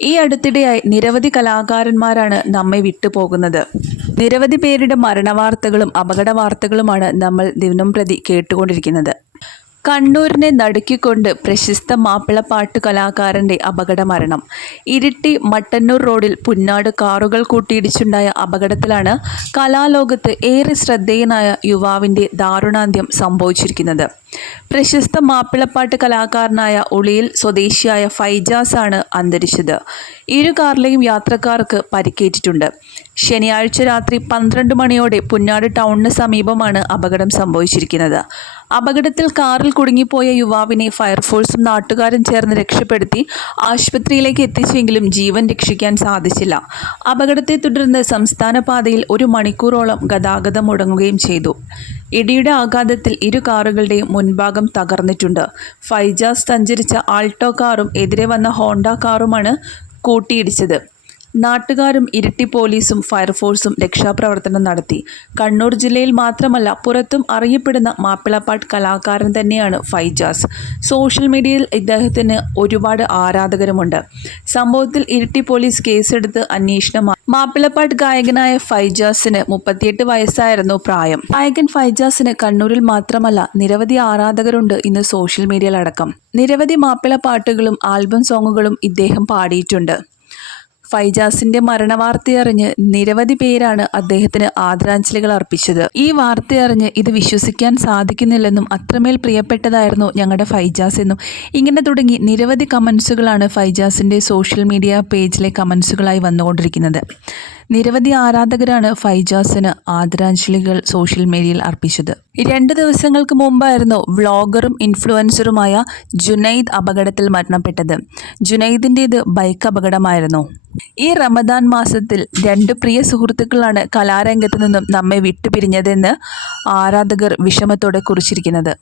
ഈ അടുത്തിടെയായി നിരവധി കലാകാരന്മാരാണ് നമ്മെ വിട്ടുപോകുന്നത്. നിരവധി പേരുടെ മരണവാർത്തകളും അപകട വാർത്തകളുമാണ് നമ്മൾ ദിനംപ്രതി കേട്ടുകൊണ്ടിരിക്കുന്നത്. കണ്ണൂരിനെ നടുക്കിക്കൊണ്ട് പ്രശസ്ത മാപ്പിളപ്പാട്ട് കലാകാരൻ്റെ അപകട മരണം. ഇരിട്ടി മട്ടന്നൂർ റോഡിൽ പുന്നാട് കാറുകൾ കൂട്ടിയിടിച്ചുണ്ടായ അപകടത്തിലാണ് കലാലോകത്ത് ഏറെ ശ്രദ്ധേയനായ യുവാവിൻ്റെ ദാരുണാന്ത്യം സംഭവിച്ചിരിക്കുന്നത്. പ്രശസ്ത മാപ്പിളപ്പാട്ട് കലാകാരനായ ഉളിയിൽ സ്വദേശിയായ ഫൈജാസ് ആണ് അന്തരിച്ചത്. ഇരു കാറിലെയും യാത്രക്കാർക്ക് പരിക്കേറ്റിട്ടുണ്ട്. ശനിയാഴ്ച രാത്രി 12 മണിയോടെ പുന്നാട് ടൗണിന് സമീപമാണ് അപകടം സംഭവിച്ചിരിക്കുന്നത്. അപകടത്തിൽ കാറിൽ കുടുങ്ങിപ്പോയ യുവാവിനെ ഫയർഫോഴ്സും നാട്ടുകാരും ചേർന്ന് രക്ഷപ്പെടുത്തി ആശുപത്രിയിലേക്ക് എത്തിച്ചെങ്കിലും ജീവൻ രക്ഷിക്കാൻ സാധിച്ചില്ല. അപകടത്തെ തുടർന്ന് സംസ്ഥാന പാതയിൽ 1 മണിക്കൂറോളം ഗതാഗതം മുടങ്ങുകയും ചെയ്തു. ഇടിയുടെ ആഘാതത്തിൽ ഇരു കാറുകളുടെയും മുൻഭാഗം തകർന്നിട്ടുണ്ട്. ഫൈജാസ് സഞ്ചരിച്ച ആൾട്ടോ കാറും എതിരെ വന്ന ഹോണ്ട കാറുമാണ് കൂട്ടിയിടിച്ചത്. നാട്ടുകാരും ഇരിട്ടി പോലീസും ഫയർഫോഴ്സും രക്ഷാപ്രവർത്തനം നടത്തി. കണ്ണൂർ ജില്ലയിൽ മാത്രമല്ല പുറത്തും അറിയപ്പെടുന്ന മാപ്പിളപ്പാട്ട് കലാകാരൻ തന്നെയാണ് ഫൈജാസ്. സോഷ്യൽ മീഡിയയിൽ ഇദ്ദേഹത്തിന് ഒരുപാട് ആരാധകരുമുണ്ട്. സംഭവത്തിൽ ഇരിട്ടി പോലീസ് കേസെടുത്ത് അന്വേഷണം. മാപ്പിളപ്പാട്ട് ഗായകനായ ഫൈജാസിന് 38 വയസ്സായിരുന്നു പ്രായം. ഗായകൻ ഫൈജാസിന് കണ്ണൂരിൽ മാത്രമല്ല നിരവധി ആരാധകരുണ്ട് ഇന്ന് സോഷ്യൽ മീഡിയയിലടക്കം. നിരവധി മാപ്പിള പാട്ടുകളും ആൽബം സോങ്ങുകളും ഇദ്ദേഹം പാടിയിട്ടുണ്ട്. ഫൈജാസിന്റെ മരണവാർത്തയറിഞ്ഞ് നിരവധി പേരാണ് അദ്ദേഹത്തിന് ആദരാഞ്ജലികൾ അർപ്പിച്ചത്. ഈ വാർത്തയറിഞ്ഞ് ഇത് വിശ്വസിക്കാൻ സാധിക്കുന്നില്ലെന്നും അത്രമേൽ പ്രിയപ്പെട്ടതായിരുന്നു ഞങ്ങളുടെ ഫൈജാസ് എന്നും ഇങ്ങനെ തുടങ്ങി നിരവധി കമൻസുകളാണ് ഫൈജാസിന്റെ സോഷ്യൽ മീഡിയ പേജിലെ കമൻസുകളായി വന്നുകൊണ്ടിരിക്കുന്നത്. നിരവധി ആരാധകരാണ് ഫൈജാസിന് ആദരാഞ്ജലികൾ സോഷ്യൽ മീഡിയയിൽ അർപ്പിച്ചത്. 2 ദിവസങ്ങൾക്ക് മുമ്പായിരുന്നു വ്ളോഗറും ഇൻഫ്ലുവൻസറുമായ ജുനൈദ് അപകടത്തിൽ മരണപ്പെട്ടത്. ജുനൈദിൻ്റേത് ബൈക്ക് അപകടമായിരുന്നു. ഈ റമദാൻ മാസത്തിൽ 2 പ്രിയ സുഹൃത്തുക്കളാണ് കലാരംഗത്ത് നിന്നും നമ്മെ വിട്ടുപിരിഞ്ഞതെന്ന് ആരാധകർ വിഷമത്തോടെ കുറിച്ചിരിക്കുന്നത്.